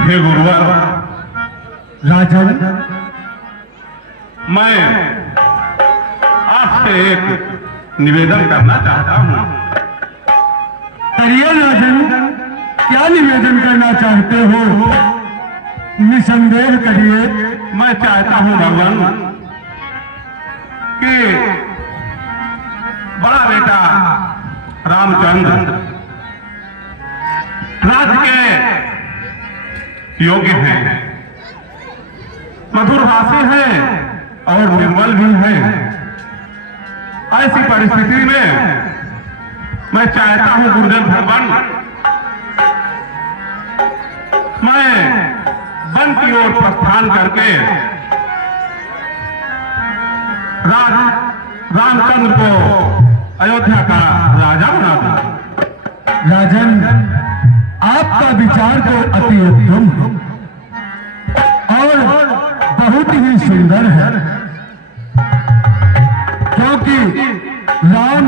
हे गुरुवर, राजन, मैं आपसे एक निवेदन करना चाहता हूँ। करिए राजन, क्या निवेदन करना चाहते हो? निसंदेह करिए। मैं चाहता हूँ भगवान कि बड़ा बेटा रामचंद्र राज्य के योग्य हैं, मधुरभाषी हैं और निर्मल भी हैं। ऐसी परिस्थिति में मैं चाहता हूं गुरुदेव भगवान, मैं वन की ओर प्रस्थान करके रामचंद्र को अयोध्या का राजा बना दूं। राजन, आपका विचार तो अति उत्तम और बहुत ही सुंदर है, क्योंकि राम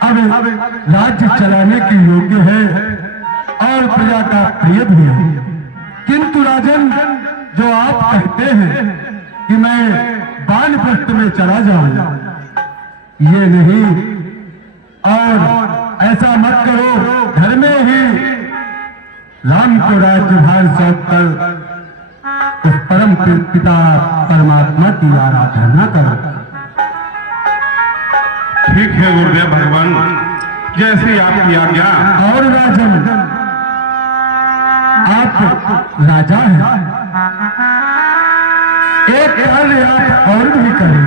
अब राज्य चलाने के योग्य है और प्रजा का प्रिय भी है। किंतु राजन, जो आप कहते हैं कि मैं वानप्रस्थ में चला जाऊं, ये नहीं, और ऐसा मत करो। घर में ही राम को राज्यभार सौंप कर उस परम पिता परमात्मा की आराधना करो। ठीक है गुरुदेव भगवान, जैसी आपकी आज्ञा। और राजन, आप राजा हैं, एक कार्य आप और भी करें।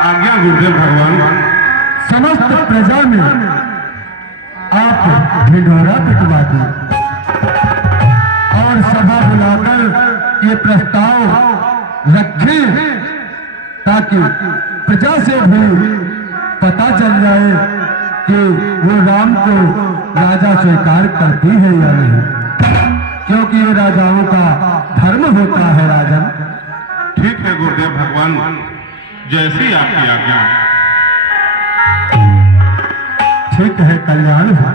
आज्ञा गुरुदेव भगवान। समस्त प्रजा में आप ढिढोरा पिटवा दें और सभा बुलाकर ये प्रस्ताव रखें, ताकि प्रजा से भी पता चल जाए कि वो राम को राजा स्वीकार करती है या नहीं, क्योंकि ये राजाओं का धर्म होता है। राजन, ठीक है गुरुदेव भगवान, जैसी आपकी आज्ञा। ठीक है, कल्याण है।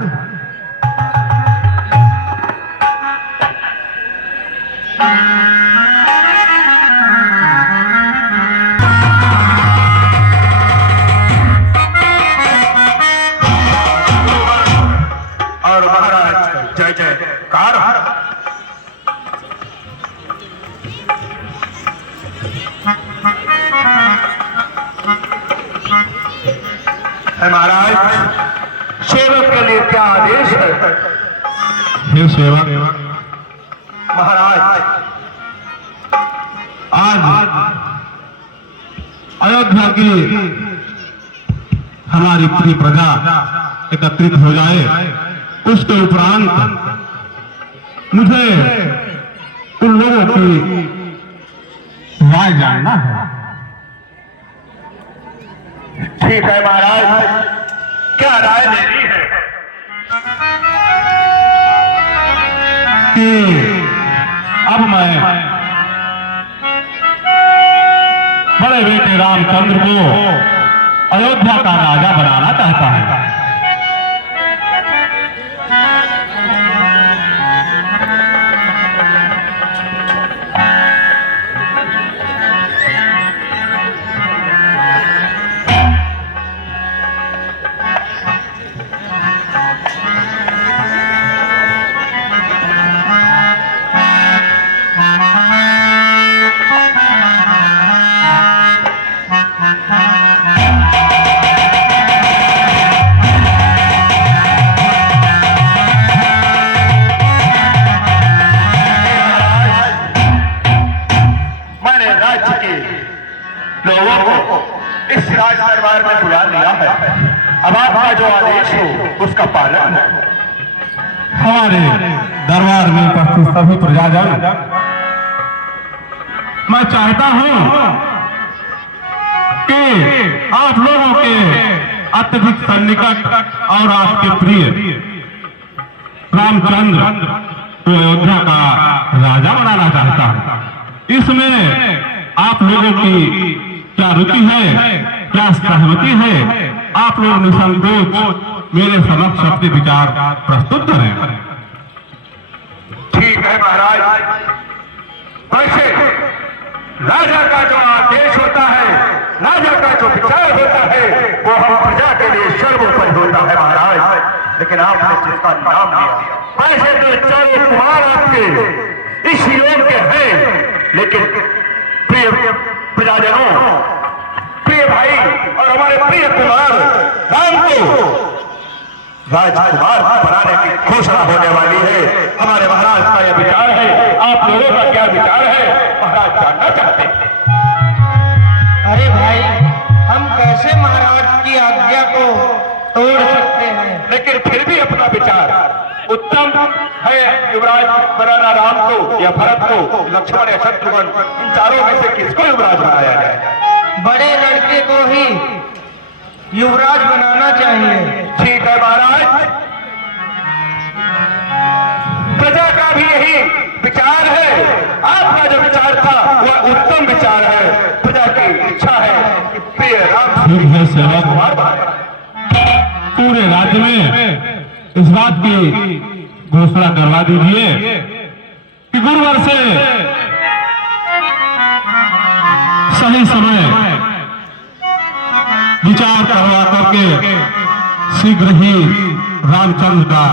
और महाराज जय जयकार। महाराज, सेवक के लिए क्या आदेश है? हे सेवक, महाराज, आज अयोध्या की हमारी पूरी प्रजा एकत्रित हो जाए, उसके उपरांत मुझे उन लोगों की राय जानना है। ठीक है महाराज, क्या राय लेनी है? कि अब मैं बड़े बेटे रामचंद्र को अयोध्या का राजा बनाना चाहता हूं। इस राज दरबार में बुला लिया है। अब आपका जो आदेश हो उसका पालन हो। हमारे दरबार में उपस्थित सभी प्रजाजन, मैं चाहता हूं कि आप लोगों के अत्यधिक सन्निकट और आपके प्रिय रामचंद्र को अयोध्या का राजा बनाना चाहता हूं। इसमें आप लोगों की क्या रुचि है, क्या सहमति है, आप लोग निसंकोच मेरे समक्ष अपने विचार प्रस्तुत करें। ठीक है महाराज, वैसे राजा का जो आदेश होता है, राजा का जो विचार होता है, वो हम प्रजा के लिए सर्वोपरि होता है महाराज। लेकिन आपने जिसका नाम लिया, वैसे तो चारों कुमार आपके इस योग के हैं, लेकिन प्रिय प्रजाजनों, प्रिय भाई और हमारे प्रिय कुमार राम को राजकुमार बनाने की घोषणा होने वाली है। हमारे महाराज का यह विचार है, आप लोगों का क्या विचार है महाराज जानना चाहते हैं। अरे भाई, हम कैसे महाराज की आज्ञा को तोड़ सकते हैं? लेकिन फिर भी अपना विचार उत्तम है। युवराज बनाना राम को या भरत को, लक्ष्मण या शत्रुघ्न, इन चारों में से किसको युवराज बनाया जाए? बड़े लड़के को ही युवराज बनाना चाहिए। ठीक है महाराज, प्रजा का भी यही विचार है। आपका जो विचार था वह उत्तम विचार है। प्रजा की इच्छा है कि प्रिय राम ठीक है सेवक, कुमार बने। पूरे राज्य में इस बात की घोषणा करवा दीजिए कि गुरुवार से सही समय विचार करवा करके शीघ्र ही रामचंद्र का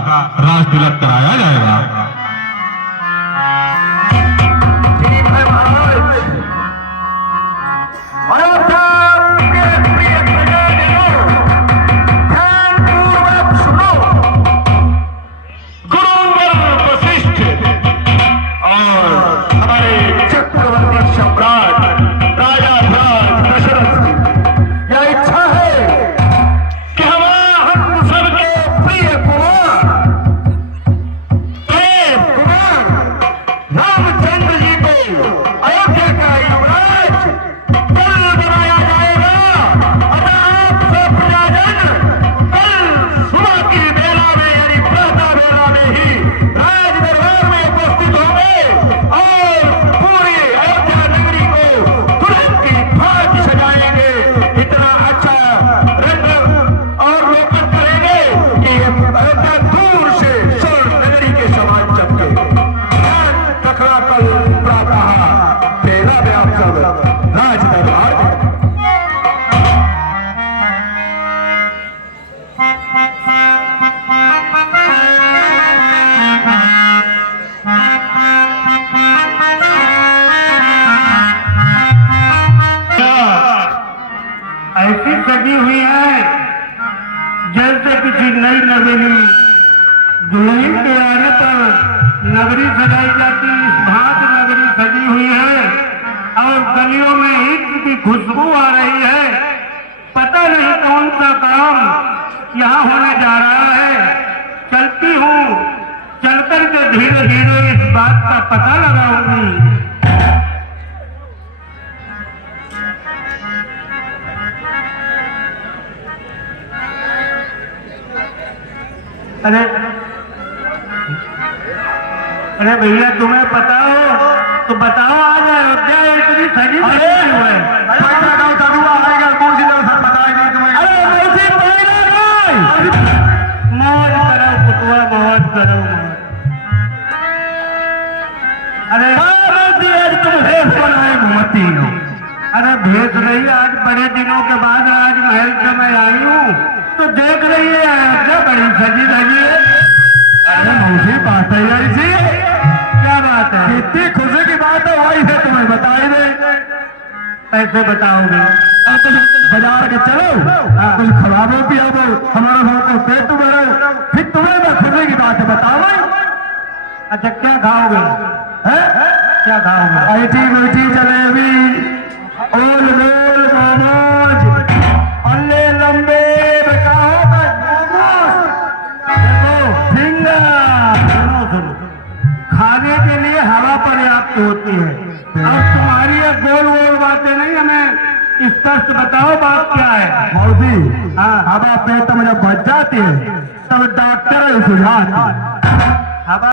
राज तिलक कराया जाएगा। ठीक है महाराज, अयोध्या के प्रिय प्रजाजनों, ध्यानपूर्वक सुनो। गुरुवर वशिष्ठ और हमारे चक्रवर्ती सम्राट राजा दशरथ की यह इच्छा है कि हम सबके प्रिय कुमार रामचंद्र जी को अयोध्या का युवराज कल बनाया जाएगा। अतः आप सब प्रजाजन कल सुबह की बेला में, यानी प्रातः बेला में ही राज दरबार में उपस्थित होंगे और पूरी अयोध्या नगरी को तुरंत की भांति सजाएंगे। इतना अच्छा रंग और रोपण करेंगे कि अयोध्या दूर से स्वर्ण नगरी के समान चमके। रखना कल प्रातः बेला में आप सब राज दरबार में। ऐसी सजी हुई है जैसे किसी नई नवेली दुल्हन के आने पर नगरी सजाई जाती, इस भांति नगरी सजी हुई है और गलियों में इत्र की खुशबू आ रही है। पता नहीं कौन सा काम यहाँ होने जा रहा है। चलती हूँ, चलकर के धीरे धीरे इस बात का पता लगाऊंगी। अरे भैया, तुम्हें पता हो तो बताओ, आज अयोध्या इतनी सजी हुई है। मौज करो पुतवा, मौज करो। अरे आज तुम भेष बनाए घूमती हो। अरे भेष नहीं, आज बड़े दिनों के बाद आज महल से मैं आई हूँ तो देख रही है अयोध्या बड़ी सजी धजी है। अरे मौसी, बात है ऐसी? क्या बात है? इतनी खुशी की बात है, वही से तुम्हें बताई दे। कैसे बताओगे? अब तुम बाजार के चलो, कुछ खराबो पियाबो, हमारा भाव को पेट भरो, फिर तुम्हें मैं खुशी की बात बताऊं। अच्छा, क्या खाओगे? क्या खाओगे? ऐठी मीठी जलेबी, ओल गोल मोमोज, अल्ले लंबे मोमोज, देखो फिंगर। सुनो, खाने के लिए हवा पर्याप्त होती है। अब तुम्हारी ये गोल गोल बातें नहीं, हमें स्पष्ट बताओ बात क्या है। मौसी, हाँ। हवा पेट में जब बच जाती है तब डॉक्टर सुझाती है। हवा